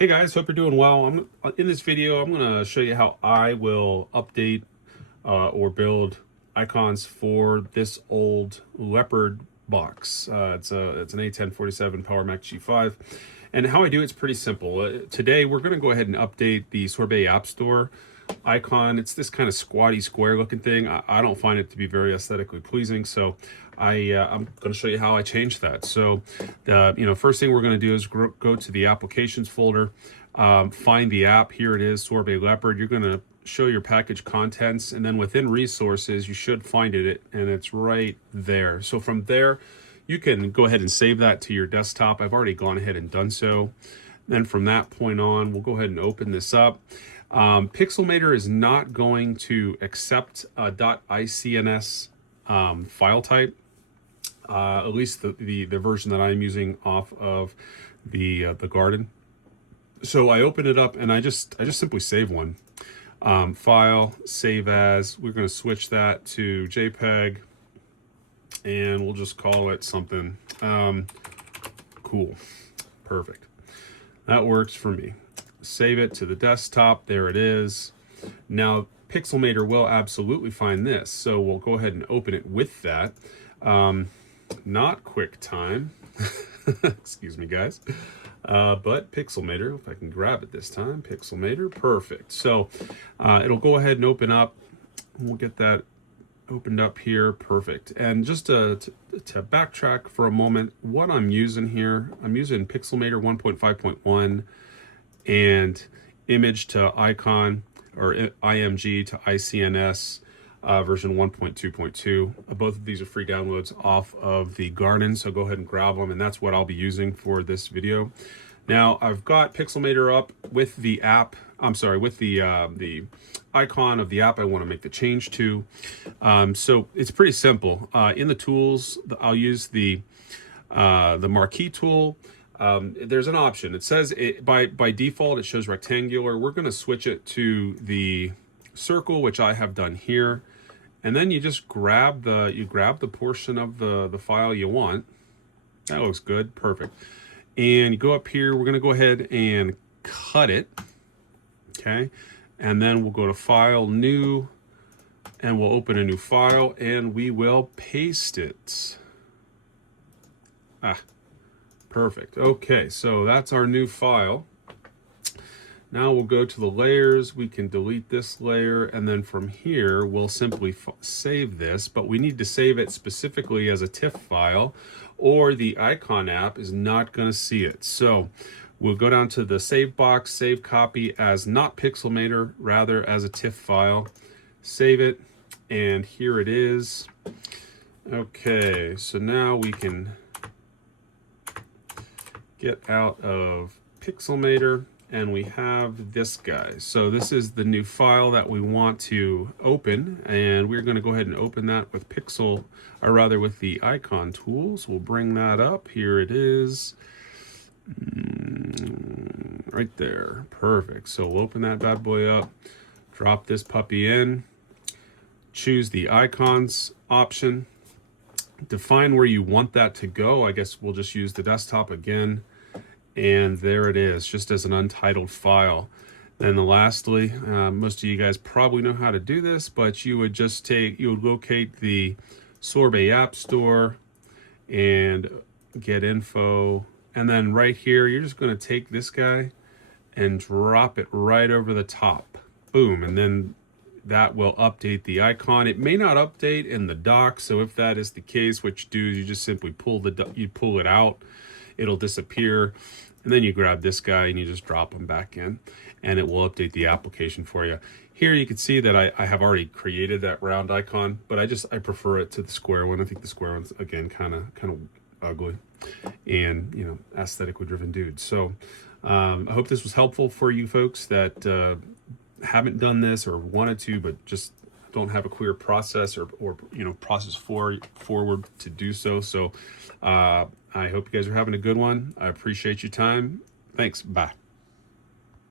Hey guys, hope you're doing well. In this video, I'm going to show you how I will update or build icons for this old Leopard box. It's an A1047 Power Mac G5, and how I do it's pretty simple. Today we're going to go ahead and update the Sorbet App Store icon. It's this kind of squatty square looking thing. I don't find it to be very aesthetically pleasing, so I'm going to show you how I change that. So first thing we're going to do is go to the applications folder, find the app. Here it is, Sorbet Leopard. You're going to show your package contents, and then within resources you should find it, and it's right there. So from there you can go ahead and save that to your desktop. I've already gone ahead and done so. Then from that point on, we'll go ahead and open this up. Pixelmator is not going to accept a .icns file type, at least the version that I'm using off of the Garden. So I open it up and I just simply save one. File, save as. We're going to switch that to JPEG, and we'll just call it something cool. Perfect. That works for me. Save it to the desktop. There it is. Now Pixelmator will absolutely find this, so we'll go ahead and open it with that. Not QuickTime, excuse me guys, but Pixelmator. If I can grab it this time, Pixelmator, perfect. So it'll go ahead and open up. We'll get that opened up here, perfect. And just to backtrack for a moment, what I'm using here, I'm using Pixelmator 1.5.1 and image to icon, or IMG to ICNS version 1.2.2. Both of these are free downloads off of the Garden, so go ahead and grab them, and that's what I'll be using for this video. Now I've got Pixelmator up with the app, with the icon of the app I want to make the change to. So it's pretty simple. In the tools, I'll use the marquee tool. There's an option. It says by default it shows rectangular. We're going to switch it to the circle, which I have done here, and then you just grab the portion of the file you want. That looks good, perfect. And you go up here. We're going to go ahead and cut it. Okay, and then we'll go to File, New, and we'll open a new file, and we will paste it. Perfect. Okay, so that's our new file. Now we'll go to the layers. We can delete this layer, and then from here we'll simply save this, but we need to save it specifically as a TIFF file, or the icon app is not going to see it. So we'll go down to the save box, save copy as not Pixelmator, rather as a TIFF file. Save it, and here it is. Okay, so now we can get out of Pixelmator, and we have this guy. So this is the new file that we want to open, and we're going to go ahead and open that with with the icon tools. We'll bring that up. Here it is. Right there. Perfect. So we'll open that bad boy up, drop this puppy in, choose the icons option, define where you want that to go. I guess we'll just use the desktop again, and there it is, just as an untitled file. Then lastly, most of you guys probably know how to do this, but you would locate the Sorbet App Store and get info, and then right here you're just going to take this guy and drop it right over the top. Boom, and then that will update the icon. It may not update in the dock, so if that is the case, what you do is you just simply pull it out. It'll disappear, and then you grab this guy and you just drop him back in, and it will update the application for you. Here you can see that I have already created that round icon, but I prefer it to the square one. I think the square one's, again, kind of ugly and aesthetically driven dude. So I hope this was helpful for you folks that haven't done this or wanted to, but just don't have a clear process or process forward to do so. So I hope you guys are having a good one. I appreciate your time. Thanks. Bye.